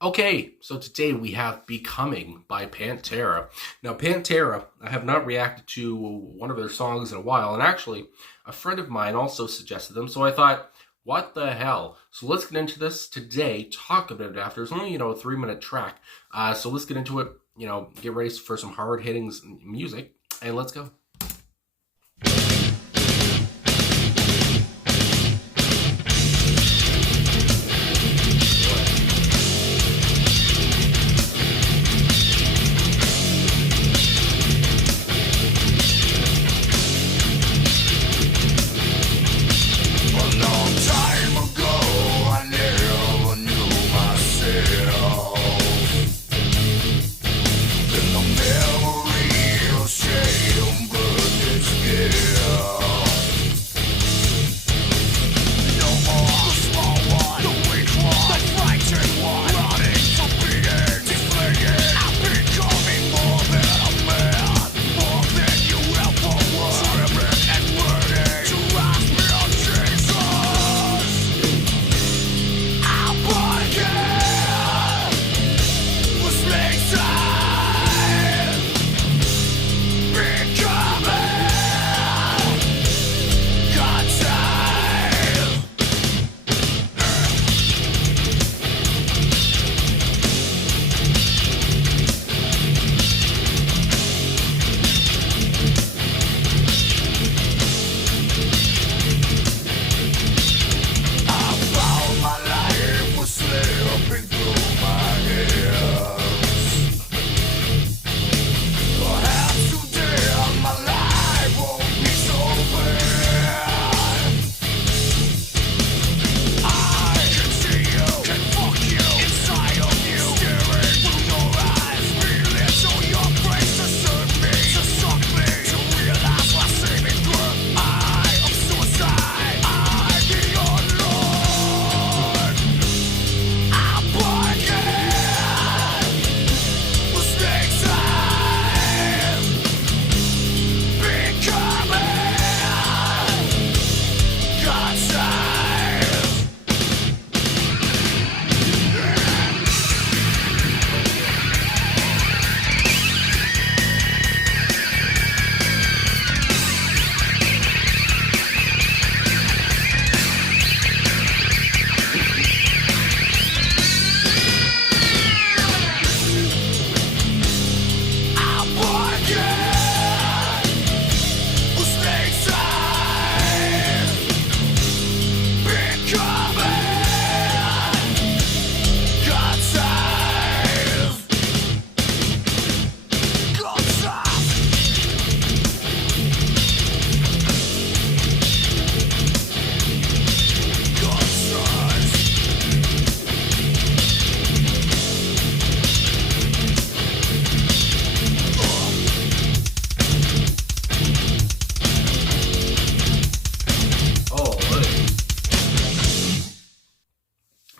Okay, so today we have Becoming by Pantera. Now, Pantera, I have not reacted to one of their songs in a while, and actually, a friend of mine also suggested them, so I thought, what the hell? So let's get into this today, talk about it after. It's only, a 3-minute track, so let's get into it, get ready for some hard-hitting music, and let's go.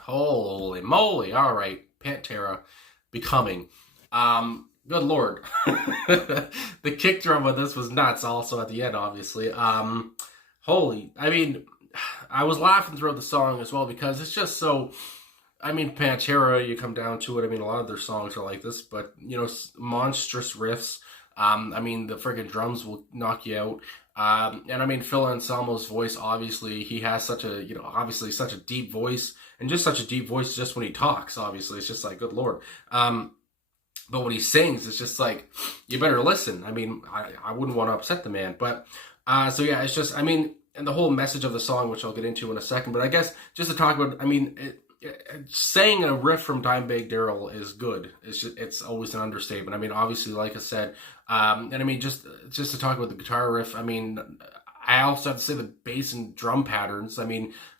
Holy moly. All right. Pantera, Becoming. Good lord. The kick drum of this was nuts also at the end, obviously. I was laughing throughout the song as well because it's just so, Pantera, you come down to it. A lot of their songs are like this, but, monstrous riffs. The friggin' drums will knock you out. Phil Anselmo's voice, obviously, he has such a, obviously such a deep voice, and just such a deep voice just when he talks, obviously. It's just like, good lord. But when he sings, it's just like, you better listen. I wouldn't want to upset the man. But, so yeah, it's just, and the whole message of the song, which I'll get into in a second, but I guess just to talk about, saying a riff from Dimebag Darrell is good. It's always an understatement. Obviously, like I said, just to talk about the guitar riff. I also have to say the bass and drum patterns.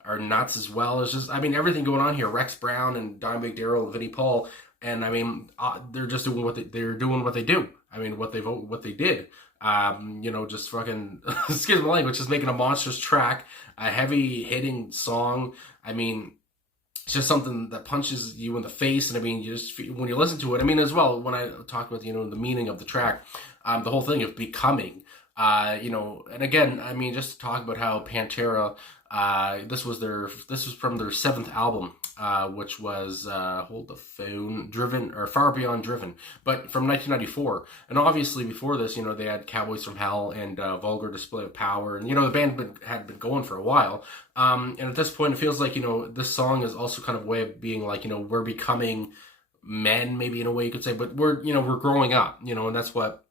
Are nuts as well. It's just, everything going on here. Rex Brown and Dimebag Darrell and Vinnie Paul, and they're just doing what they're doing what they do. What they did. Just fucking excuse my language, just making a monstrous track, a heavy hitting song. It's just something that punches you in the face, and you just when you listen to it, as well when I talk about the meaning of the track, the whole thing of becoming, and again, just to talk about how Pantera, this was from their 7th album, which was hold the phone, Driven, or Far Beyond Driven, but from 1994. And obviously before this, they had Cowboys from Hell and Vulgar Display of Power, and the band had been going for a while. And at this point, it feels like this song is also kind of a way of being like we're becoming men, maybe in a way you could say, but we're growing up, and that's what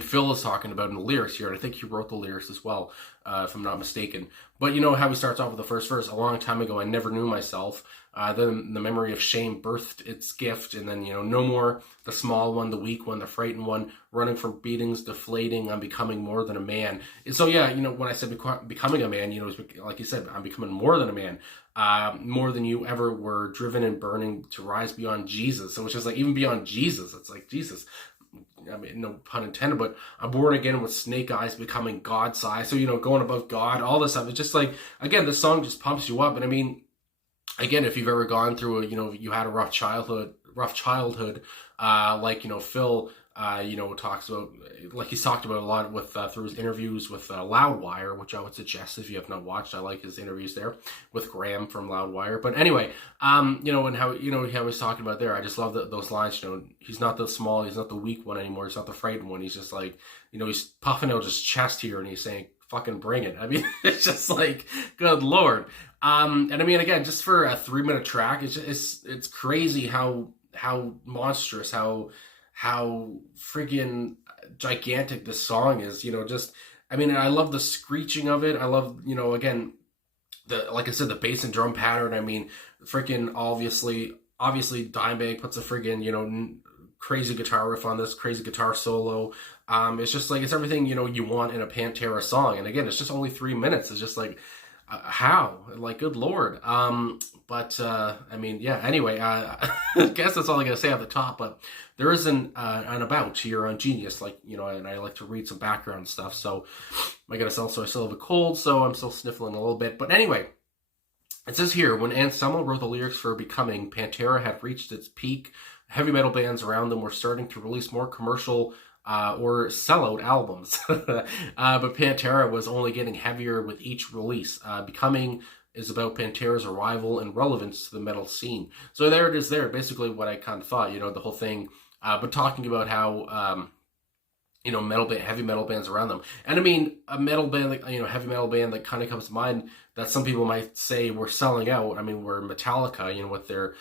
Phil is talking about in the lyrics here, and I think he wrote the lyrics as well, if I'm not mistaken. But how he starts off with the first verse: "A long time ago, I never knew myself. Then the memory of shame birthed its gift, and then no more the small one, the weak one, the frightened one, running from beatings, deflating. I'm becoming more than a man." And so when I said becoming a man, like you said, I'm becoming more than a man, more than you ever were, driven and burning to rise beyond Jesus. So it's just like even beyond Jesus, it's like Jesus. No pun intended, but I'm born again with snake eyes, becoming God size. So, going above God, all this stuff. It's just like, again, this song just pumps you up. And again, if you've ever gone through you had a rough childhood, like, Phil, talks about, like he's talked about a lot with, through his interviews with Loudwire, which I would suggest if you have not watched. I like his interviews there with Graham from Loudwire. But anyway, and how, he was talking about there, I just love those lines, he's not the small, he's not the weak one anymore, he's not the frightened one, he's just like, he's puffing out his chest here and he's saying, fucking bring it. It's just like, good Lord. And again, just for a 3-minute track, it's crazy how monstrous, how friggin' gigantic this song is. I love the screeching of it. I love, again, like I said, the bass and drum pattern. Freaking obviously Dimebag puts a friggin', crazy guitar riff on this, crazy guitar solo. It's just like, it's everything, you want in a Pantera song. And again, it's just only 3 minutes. It's just like, how? Like, good Lord. Anyway, I guess that's all I gotta say off the top, but there is an about here on Genius, like, and I like to read some background stuff, so I gotta also, I still have a cold, so I'm still sniffling a little bit, but anyway, it says here, when Anselmo wrote the lyrics for Becoming, Pantera had reached its peak. Heavy metal bands around them were starting to release more commercial or sellout albums. But Pantera was only getting heavier with each release. Becoming is about Pantera's arrival and relevance to the metal scene. So there it is there, basically what I kind of thought, the whole thing, but talking about how, heavy metal bands around them. And a metal band, like, heavy metal band that kind of comes to mind that some people might say were selling out. Were Metallica, with their,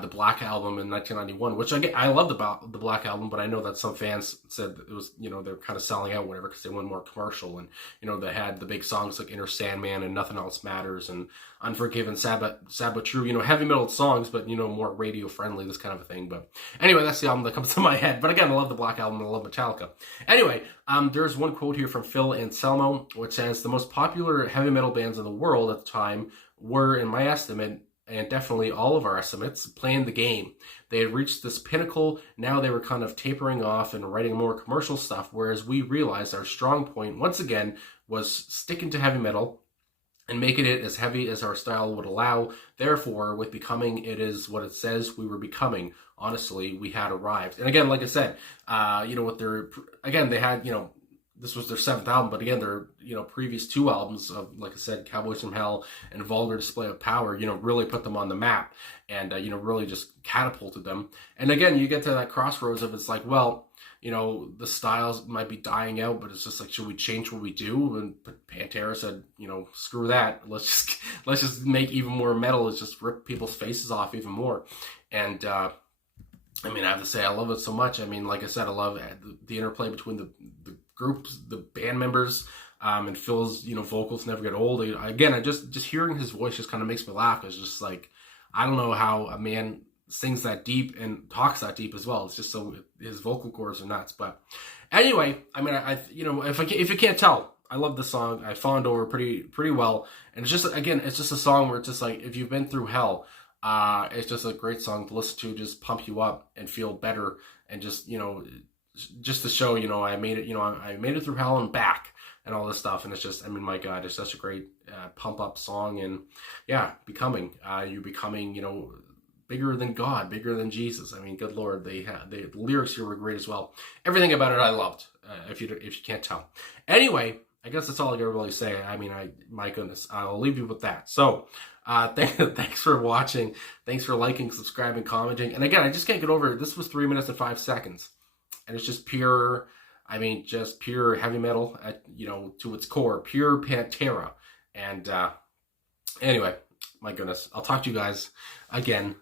the Black Album in 1991, which I loved about the Black Album, but I know that some fans said it was, they're kind of selling out, whatever, because they went more commercial, and, they had the big songs like Inner Sandman and Nothing Else Matters and Unforgiven, Sabbath True, heavy metal songs, but, more radio friendly, this kind of a thing. But anyway, that's the album that comes to my head. But again, I love the Black Album and I love Metallica. Anyway, there's one quote here from Phil Anselmo, which says, "The most popular heavy metal bands in the world at the time were, in my estimate, and definitely all of our estimates, playing the game. They had reached this pinnacle. Now they were kind of tapering off and writing more commercial stuff, whereas we realized our strong point, once again, was sticking to heavy metal and making it as heavy as our style would allow. Therefore, with Becoming, it is what it says we were becoming. Honestly, we had arrived." And again, like I said, they had, this was their 7th album, but again, their, previous 2 albums of, like I said, Cowboys from Hell and Vulgar Display of Power, really put them on the map and, really just catapulted them. And again, you get to that crossroads of, it's like, well, the styles might be dying out, but it's just like, should we change what we do? And Pantera said, screw that. Let's just make even more metal. Let's just rip people's faces off even more. And, I have to say, I love it so much. Like I said, I love the interplay between the groups, the band members, and Phil's, vocals never get old. Again, just hearing his voice just kind of makes me laugh. It's just like, I don't know how a man sings that deep and talks that deep as well. It's just so, his vocal cords are nuts. But anyway, if you can't tell, I love the song. I fawned over pretty well. And it's just, again, it's just a song where it's just like, if you've been through hell, it's just a great song to listen to, just pump you up and feel better, and just, just to show, I made it, I made it through hell and back and all this stuff. And it's just, my God, it's such a great pump up song. And yeah, Becoming, you're becoming, bigger than God, bigger than Jesus. Good Lord, the lyrics here were great as well. Everything about it I loved, if you can't tell. Anyway, I guess that's all I can really say. I mean, my goodness, I'll leave you with that. So, thanks for watching. Thanks for liking, subscribing, commenting. And again, I just can't get over it. This was 3 minutes and 5 seconds, and it's just pure. I mean, just pure heavy metal, to its core, pure Pantera. And anyway, my goodness, I'll talk to you guys again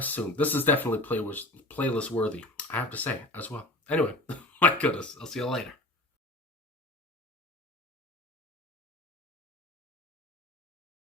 soon. This is definitely playlist worthy, I have to say as well. Anyway, my goodness, I'll see you later.